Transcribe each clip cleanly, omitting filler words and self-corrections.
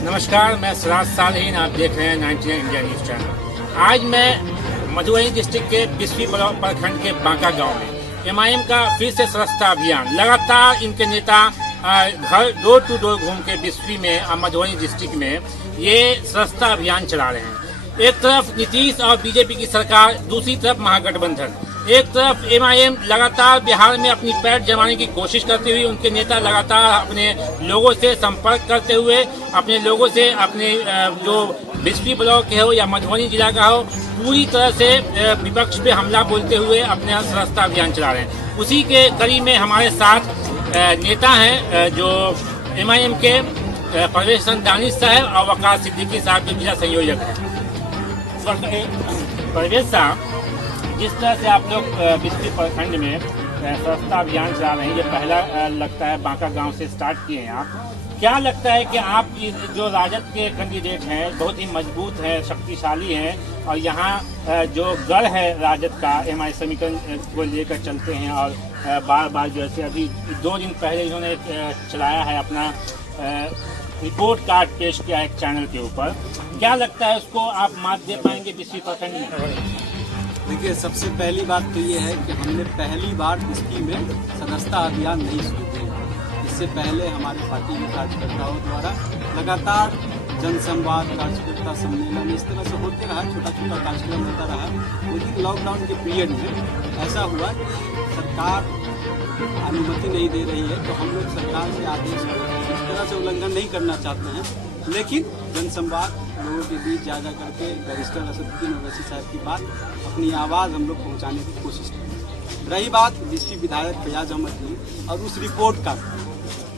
नमस्कार, मैं सिराज सालहीन, आप देख रहे हैं 99 इंडिया न्यूज़ चैनल। आज मैं मधुबनी डिस्ट्रिक्ट के 20वीं ब्लॉक प्रखंड के बांका गांव में एमआईएम का फिर से सदस्यता अभियान लगातार इनके नेता घर डोर टू डोर घूम के 20वीं में मधुबनी डिस्ट्रिक्ट में ये सदस्यता अभियान चला रहे हैं। एक तरफ नीतीश और बीजेपी की सरकार, दूसरी तरफ महागठबंधन। एक तरफ एमआईएम लगातार बिहार में अपनी पैठ जमाने की कोशिश करते हुए, उनके नेता लगातार अपने लोगों से संपर्क करते हुए, अपने लोगों से अपने जो 20वीं ब्लॉक हो या मधुबनी जिला का हो, पूरी तरह से विपक्ष पे हमला बोलते हुए अपने सदस्यता अभियान चला रहे हैं। उसी के कड़ी में हमारे साथ नेता हैं जो एमआईएम के परवेश दानिश साहब और वकास सिद्दीकी साहब के जिला संयोजक हैं। परवेश साहब, जिस तरह से आप लोग 20वीं प्रखंड में सदस्यता अभियान चला रहे हैं, ये पहला लगता है बांका गांव से स्टार्ट किए हैं आप। क्या लगता है कि आप जो राजद के कैंडिडेट हैं बहुत ही मजबूत हैं, शक्तिशाली हैं, और यहाँ जो गढ़ है राजद का एमआई समीकरण को लेकर चलते हैं, और बार बार जैसे अभी 2 दिन पहले इन्होंने चलाया है अपना रिपोर्ट कार्ड पेश किया एक चैनल के ऊपर। क्या लगता है उसको आप मात दे पाएंगे 20वीं प्रखंड में? देखिए, सबसे पहली बात तो ये है कि हमने पहली बार 20वीं में सदस्यता अभियान नहीं शुरू किया। इससे पहले हमारे पार्टी के कार्यकर्ताओं द्वारा लगातार जनसंवाद, कार्यकर्ता सम्मेलन इस तरह से होते रहा, छोटा छोटा कार्यक्रम होता रहा। लेकिन लॉकडाउन के पीरियड में ऐसा हुआ कि सरकार अनुमति नहीं दे रही है, तो हम लोग सरकार के आदेश को इस तरह से उल्लंघन नहीं करना चाहते हैं। लेकिन जनसंवाद लोगों के बीच जा करके बैरिस्टर असदुद्दीन ओवैसी साहब की बात, अपनी आवाज़ हम लोग पहुँचाने की कोशिश की। रही बात 20वीं विधायक फैयाज अहमद की और उस रिपोर्ट का,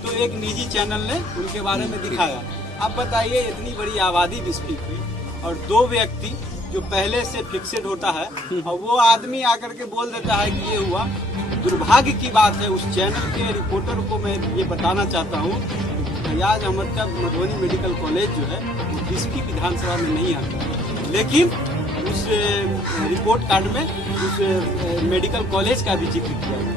तो एक निजी चैनल ने उनके बारे में दिखाया। अब बताइए, इतनी बड़ी आबादी 20वीं की और 2 व्यक्ति जो पहले से फिक्सेड होता है, और वो आदमी आकर के बोल देता है कि ये हुआ। दुर्भाग्य की बात है, उस चैनल के रिपोर्टर को मैं ये बताना चाहता हूँ, फैयाज अहमद का मधुबनी मेडिकल कॉलेज जो है वो 20वीं विधानसभा में नहीं आता, लेकिन उस रिपोर्ट कार्ड में उस मेडिकल कॉलेज का भी जिक्र किया गया।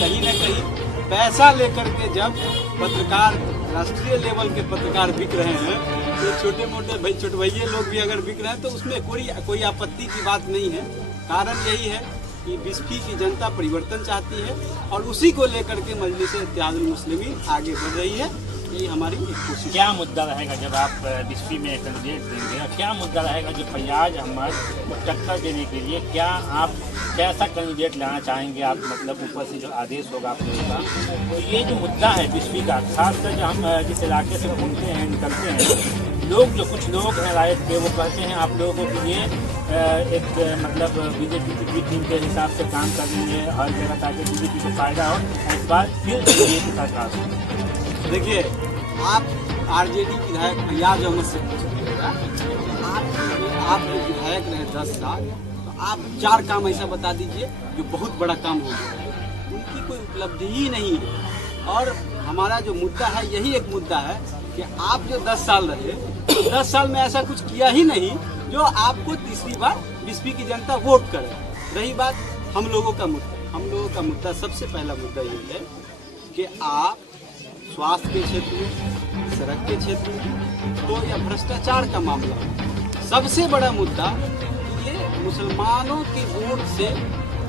कहीं ना कहीं पैसा लेकर के जब पत्रकार, राष्ट्रीय लेवल के पत्रकार बिक रहे हैं, तो छोटे मोटे छोटे भैया लोग भी अगर बिक रहे हैं तो उसमें कोई आपत्ति की बात नहीं है। कारण यही है कि 20वीं की जनता परिवर्तन चाहती है, और उसी को लेकर के मजलिस इत्तेहादुल मुस्लिमीन आगे बढ़ रही है। यही हमारी कोशिश। क्या मुद्दा रहेगा जब आप 20वीं में कैंडिडेट देंगे, और क्या मुद्दा रहेगा जो फैयाज अहमद को टक्कर देने के लिए क्या आप कैसा कैंडिडेट लाना चाहेंगे आप? मतलब ऊपर से जो आदेश होगा आप लोगों का, तो ये जो मुद्दा है 20वीं का, खासकर जो हम जिस इलाके से घूमते हैं, निकलते हैं, लोग जो कुछ लोग हैं राजद के, वो कहते हैं आप लोगों के लिए एक मतलब बीजेपी की टीम के हिसाब से काम कर रही है हर जगह, ताकि बीजेपी को फायदा हो, इस बार फिर बीजेपी सरकार हो। देखिए, आप आरजेडी विधायक फैयाज अहमद से पूछिएगा, आप विधायक रहे 10 साल, तो आप 4 काम ऐसा बता दीजिए जो बहुत बड़ा काम हो गया। उनकी कोई उपलब्धि ही नहीं है। और हमारा जो मुद्दा है, यही एक मुद्दा है कि आप जो 10 साल रहे, तो 10 साल में ऐसा कुछ किया ही नहीं जो आपको तीसरी बार 20वीं की जनता वोट करे। रही बात हम लोगों का मुद्दा, सबसे पहला मुद्दा यही है कि आप स्वास्थ्य के क्षेत्र में, सड़क के क्षेत्र में, तो या भ्रष्टाचार का मामला, सबसे बड़ा मुद्दा ये मुसलमानों के वोट से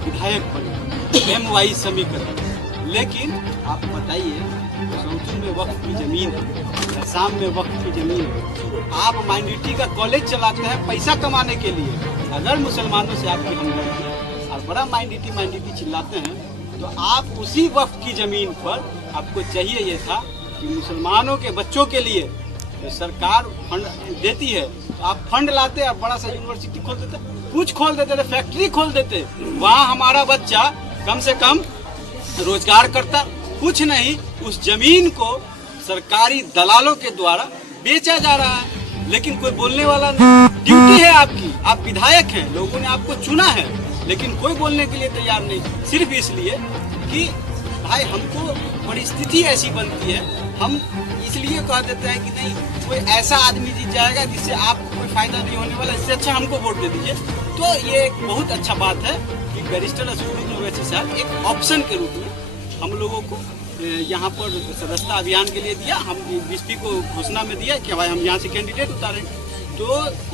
विधायक बने, एमवाई समीकरण। लेकिन आप बताइए, सौतुल में वक्त की जमीन है, असम में वक्त की जमीन है, आप माइनॉरिटी का कॉलेज चलाते हैं पैसा कमाने के लिए। अगर मुसलमानों से आपकी हमदर्दी और बड़ा माइनॉरिटी चिल्लाते हैं, तो आप उसी वक्त की जमीन पर आपको चाहिए ये था कि मुसलमानों के बच्चों के लिए तो सरकार फंड देती है, तो आप फंड लाते और बड़ा सा यूनिवर्सिटी खोल देते, कुछ खोल देते, फैक्ट्री खोल देते, वहाँ हमारा बच्चा कम से कम रोजगार करता। कुछ नहीं, उस जमीन को सरकारी दलालों के द्वारा बेचा जा रहा है, लेकिन कोई बोलने वाला नहीं। ड्यूटी है आपकी, आप विधायक हैं, लोगों ने आपको चुना है, लेकिन कोई बोलने के लिए तैयार नहीं। सिर्फ इसलिए कि भाई हमको परिस्थिति ऐसी बनती है, हम इसलिए कह देते हैं कि नहीं, कोई ऐसा आदमी जीत जाएगा जिससे आपको कोई फायदा नहीं होने वाला, इससे अच्छा हमको वोट दे दीजिए। तो ये एक बहुत अच्छा बात है कि बैरिस्टर असदुद्दीन ओवैसी साहब एक ऑप्शन के रूप में हम लोगों को यहाँ पर सदस्यता अभियान के लिए दिया, हम बीएसपी को घोषणा में दिया कि भाई हम यहाँ से कैंडिडेट उतारें। तो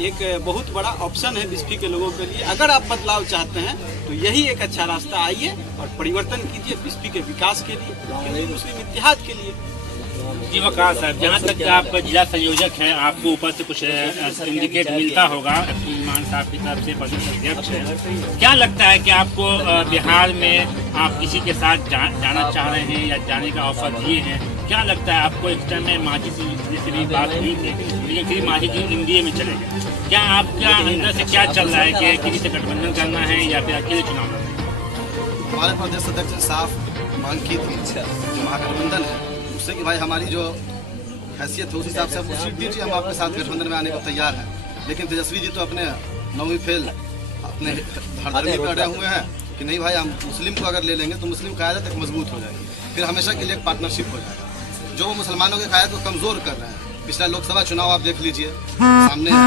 एक बहुत बड़ा ऑप्शन है बीएसपी के लोगों के लिए। अगर आप बदलाव चाहते हैं तो यही एक अच्छा रास्ता, आइए और परिवर्तन कीजिए बीएसपी के विकास के लिए, मुस्लिम इत्तेहाद के लिए। जी वकार साहब, जहाँ तक आप जिला संयोजक हैं, आपको ऊपर से कुछ इंडिकेट मिलता होगा ईमान साहब की तरफ से, प्रदेश अध्यक्ष है, क्या लगता है कि आपको बिहार में आप किसी के साथ जाना चाह रहे हैं या जाने का ऑफर दिए हैं? क्या लगता है आपको? इस टाइम में मांझी से भी बात हुई थी, लेकिन फिर मांझी जी एनडीए में चले गए। क्या आपका अंदर से क्या चल रहा है कि किसी से गठबंधन करना है या फिर अकेले चुनाव लड़ना है? हमारे प्रदेश अध्यक्ष ने साफ मांग की थी जो महागठबंधन है उससे कि भाई हमारी जो हैसियत है उस हिसाब से आपको सीट दीजिए, हम आपके साथ गठबंधन में आने को तैयार हैं। लेकिन तेजस्वी जी तो अपने 9वीं फेल अपने हरदर्मी पर अड़े हुए हैं कि नहीं भाई, हम मुस्लिम को अगर ले लेंगे तो मुस्लिम क़यादत एक मजबूत हो जाएगी, फिर हमेशा के लिए एक पार्टनरशिप हो जाएगा। जो वो मुसलमानों के क़यादत को कमज़ोर कर रहे हैं, पिछला लोकसभा चुनाव आप देख लीजिए सामने है।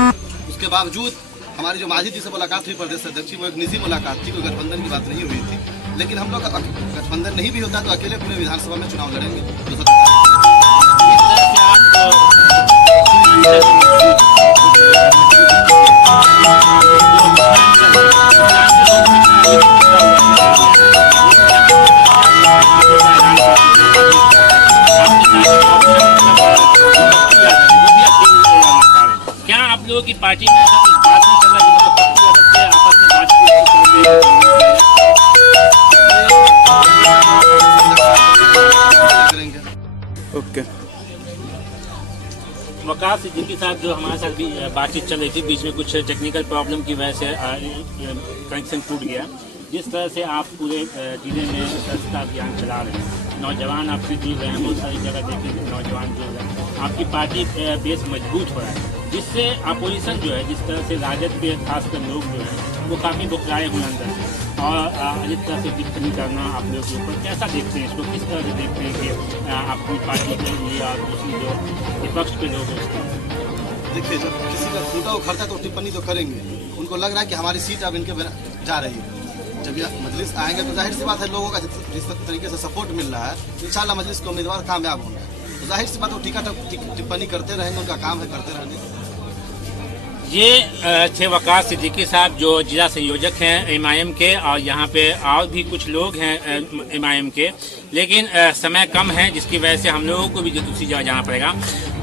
उसके बावजूद हमारी जो मांझी जी से मुलाकात हुई प्रदेश अध्यक्ष की, वो एक निजी मुलाकात थी, कोई गठबंधन की बात नहीं हुई थी। लेकिन हम लोग गठबंधन नहीं भी होता तो अकेले पूरे विधानसभा में चुनाव लड़ेंगे। क्या आप लोगों की पार्टी में ऐसा कुछ बात नहीं चल रहा है कि आपस में बातचीत करेंगे? ओके। वकार सिद्दीकी साहब, जो हमारे साथ भी बातचीत चल रही थी, बीच में कुछ टेक्निकल प्रॉब्लम की वजह से कनेक्शन टूट गया। जिस तरह से आप पूरे जिले में सदस्यता अभियान चला रहे हैं, नौजवान आपसे जुड़ रहे हैं, बहुत सारी जगह देखें नौजवान जुड़ रहे हैं, आपकी पार्टी बेस मजबूत हो रहा है, जिससे अपोजिशन जो है, जिस तरह से राजद के खासकर लोग जो हैं वो काफ़ी बुखलाए हुए अंदर से, और जिस तरह से टिप्पणी करना आप लोगों के ऊपर, कैसा देखते हैं इसको? किस तरह से देखते हैं कि आपकी पार्टी के लिए और दूसरी जो विपक्ष के लोग हैं उसके? देखिए, जब किसी का खूंटा उखड़ता है तो टिप्पणी तो करेंगे। उनको लग रहा है कि हमारी सीट अब इनके जा रही है। जब ये मजलिस आएंगे तो जाहिर सी बात है, लोगों का जिस तरीके से सपोर्ट मिल रहा है, इंशाल्लाह मजलिस के उम्मीदवार कामयाब होंगे। तो जाहिर सी बात है, वो टिप्पणी करते रहेंगे, उनका काम है करते रहने। ये थे वकार सिद्दीकी साहब, जो जिला संयोजक हैं एमआईएम के, और यहाँ पे और भी कुछ लोग हैं एमआईएम के, लेकिन समय कम है, जिसकी वजह से हम लोगों को भी दूसरी जगह जाना पड़ेगा।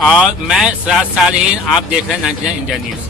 और मैं सराज सालेहीन, आप देख रहे हैं 99 इंडिया न्यूज़।